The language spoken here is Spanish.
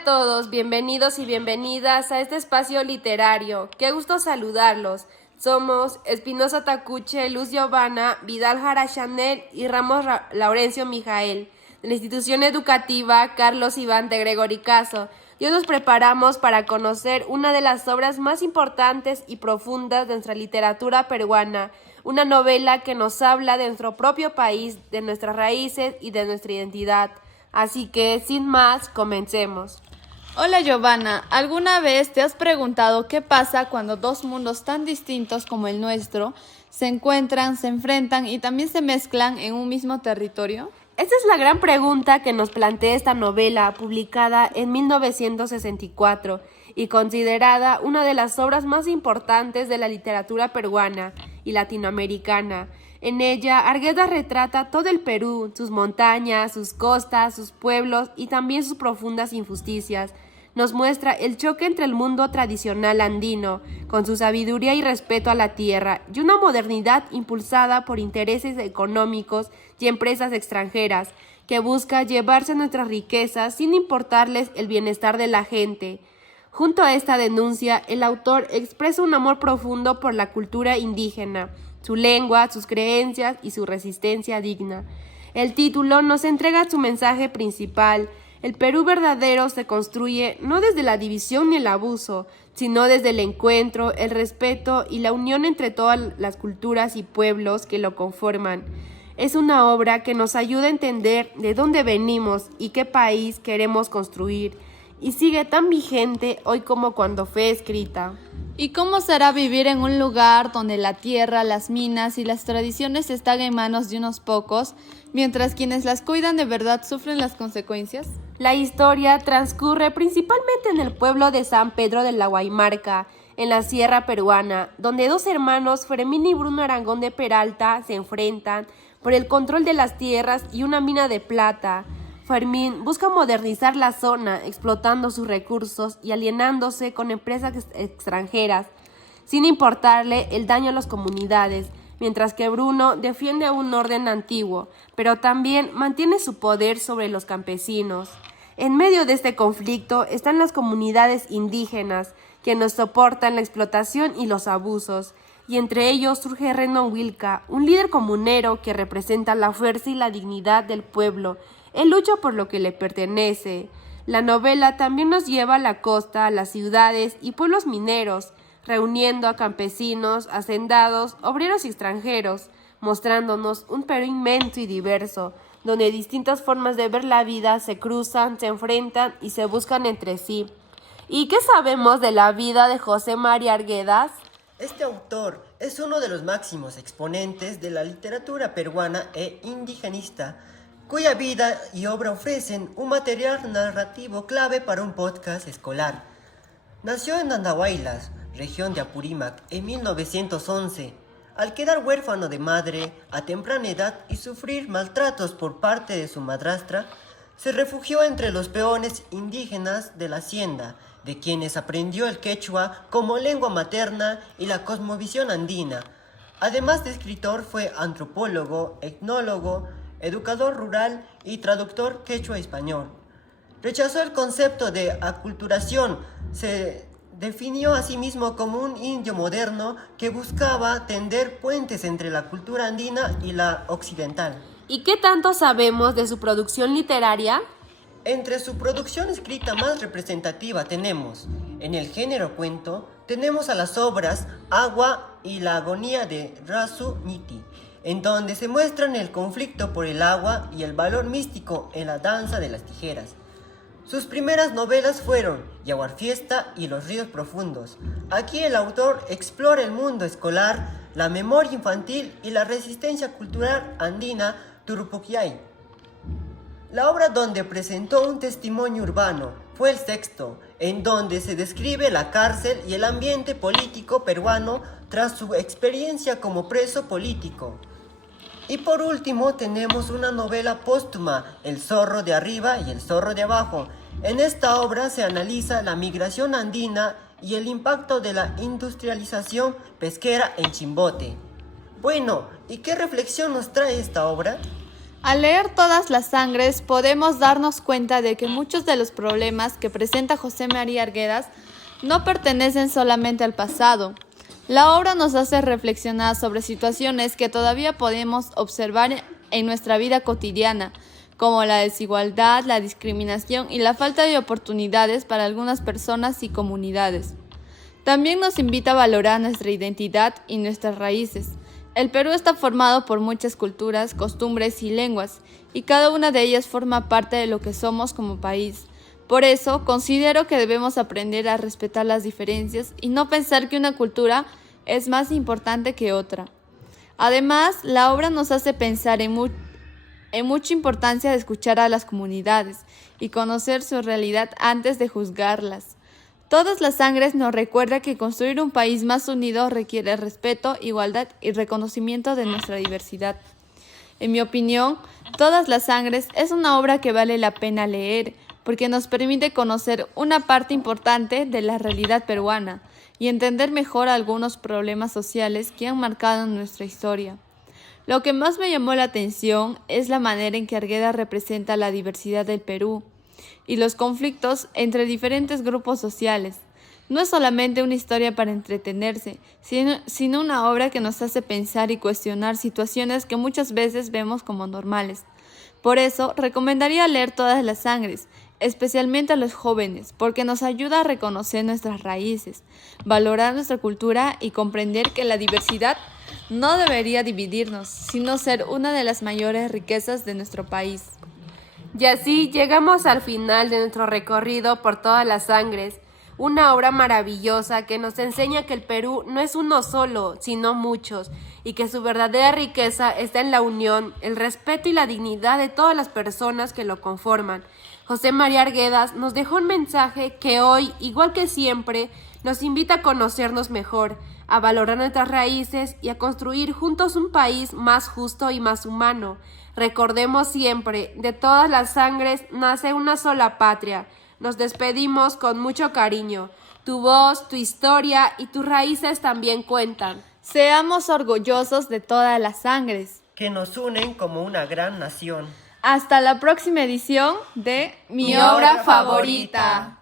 a todos, bienvenidos y bienvenidas a este espacio literario. Qué gusto saludarlos. Somos Espinosa Tacuche, Luz Giovanna, Vidal Jara Chanel y Ramos Laurencio Mijael, de la institución educativa Carlos Iván de Gregory Caso. Y hoy nos preparamos para conocer una de las obras más importantes y profundas de nuestra literatura peruana, una novela que nos habla de nuestro propio país, de nuestras raíces y de nuestra identidad. Así que, sin más, comencemos. Hola Giovanna, ¿alguna vez te has preguntado qué pasa cuando dos mundos tan distintos como el nuestro se encuentran, se enfrentan y también se mezclan en un mismo territorio? Esta es la gran pregunta que nos plantea esta novela, publicada en 1964 y considerada una de las obras más importantes de la literatura peruana y latinoamericana. En ella, Arguedas retrata todo el Perú, sus montañas, sus costas, sus pueblos y también sus profundas injusticias. Nos muestra el choque entre el mundo tradicional andino, con su sabiduría y respeto a la tierra, y una modernidad impulsada por intereses económicos y empresas extranjeras, que busca llevarse nuestras riquezas sin importarles el bienestar de la gente. Junto a esta denuncia, el autor expresa un amor profundo por la cultura indígena, su lengua, sus creencias y su resistencia digna. El título nos entrega su mensaje principal. El Perú verdadero se construye no desde la división ni el abuso, sino desde el encuentro, el respeto y la unión entre todas las culturas y pueblos que lo conforman. Es una obra que nos ayuda a entender de dónde venimos y qué país queremos construir, y sigue tan vigente hoy como cuando fue escrita. ¿Y cómo será vivir en un lugar donde la tierra, las minas y las tradiciones están en manos de unos pocos, mientras quienes las cuidan de verdad sufren las consecuencias? La historia transcurre principalmente en el pueblo de San Pedro de la Guaymarca, en la sierra peruana, donde dos hermanos, Fermín y Bruno Aragón de Peralta, se enfrentan por el control de las tierras y una mina de plata. Fermín busca modernizar la zona, explotando sus recursos y alienándose con empresas extranjeras, sin importarle el daño a las comunidades, mientras que Bruno defiende un orden antiguo, pero también mantiene su poder sobre los campesinos. En medio de este conflicto están las comunidades indígenas, que nos soportan la explotación y los abusos, y entre ellos surge Reno Huilca, un líder comunero que representa la fuerza y la dignidad del pueblo. Él lucha por lo que le pertenece. La novela también nos lleva a la costa, a las ciudades y pueblos mineros, reuniendo a campesinos, hacendados, obreros y extranjeros, mostrándonos un Perú inmenso y diverso, donde distintas formas de ver la vida se cruzan, se enfrentan y se buscan entre sí. ¿Y qué sabemos de la vida de José María Arguedas? Este autor es uno de los máximos exponentes de la literatura peruana e indigenista, cuya vida y obra ofrecen un material narrativo clave para un podcast escolar. Nació en Andahuaylas, región de Apurímac, en 1911. Al quedar huérfano de madre a temprana edad y sufrir maltratos por parte de su madrastra, se refugió entre los peones indígenas de la hacienda, de quienes aprendió el quechua como lengua materna y la cosmovisión andina. Además de escritor, fue antropólogo, etnólogo, educador rural y traductor quechua-español. Rechazó el concepto de aculturación, se definió a sí mismo como un indio moderno que buscaba tender puentes entre la cultura andina y la occidental. ¿Y qué tanto sabemos de su producción literaria? Entre su producción escrita más representativa tenemos, en el género cuento, tenemos a las obras Agua y la agonía de Rasu Niti, en donde se muestran el conflicto por el agua y el valor místico en la danza de las tijeras. Sus primeras novelas fueron Yaguarfiesta y Los ríos profundos. Aquí el autor explora el mundo escolar, la memoria infantil y la resistencia cultural andina Turupucay. La obra donde presentó un testimonio urbano fue El Sexto, en donde se describe la cárcel y el ambiente político peruano tras su experiencia como preso político. Y por último tenemos una novela póstuma, El zorro de arriba y el zorro de abajo. En esta obra se analiza la migración andina y el impacto de la industrialización pesquera en Chimbote. Bueno, ¿y qué reflexión nos trae esta obra? Al leer Todas las sangres podemos darnos cuenta de que muchos de los problemas que presenta José María Arguedas no pertenecen solamente al pasado. La obra nos hace reflexionar sobre situaciones que todavía podemos observar en nuestra vida cotidiana, como la desigualdad, la discriminación y la falta de oportunidades para algunas personas y comunidades. También nos invita a valorar nuestra identidad y nuestras raíces. El Perú está formado por muchas culturas, costumbres y lenguas, y cada una de ellas forma parte de lo que somos como país. Por eso, considero que debemos aprender a respetar las diferencias y no pensar que una cultura es más importante que otra. Además, la obra nos hace pensar en mucha importancia de escuchar a las comunidades y conocer su realidad antes de juzgarlas. Todas las sangres nos recuerda que construir un país más unido requiere respeto, igualdad y reconocimiento de nuestra diversidad. En mi opinión, Todas las sangres es una obra que vale la pena leer porque nos permite conocer una parte importante de la realidad peruana y entender mejor algunos problemas sociales que han marcado nuestra historia. Lo que más me llamó la atención es la manera en que Arguedas representa la diversidad del Perú y los conflictos entre diferentes sociales. No es solamente una historia para entretenerse, sino una obra que nos hace pensar y cuestionar situaciones que muchas veces vemos como normales. Por eso, recomendaría leer Todas las sangres, especialmente a los jóvenes, porque nos ayuda a reconocer nuestras raíces, valorar nuestra cultura y comprender que la diversidad no debería dividirnos, sino ser una de las mayores riquezas de nuestro país. Y así llegamos al final de nuestro recorrido por Todas las sangres, una obra maravillosa que nos enseña que el Perú no es uno solo, sino muchos, y que su verdadera riqueza está en la unión, el respeto y la dignidad de todas las personas que lo conforman. José María Arguedas nos dejó un mensaje que hoy, igual que siempre, nos invita a conocernos mejor, a valorar nuestras raíces y a construir juntos un país más justo y más humano. Recordemos siempre, de todas las sangres nace una sola patria. Nos despedimos con mucho cariño. Tu voz, tu historia y tus raíces también cuentan. Seamos orgullosos de todas las sangres que nos unen como una gran nación. Hasta la próxima edición de Mi obra favorita.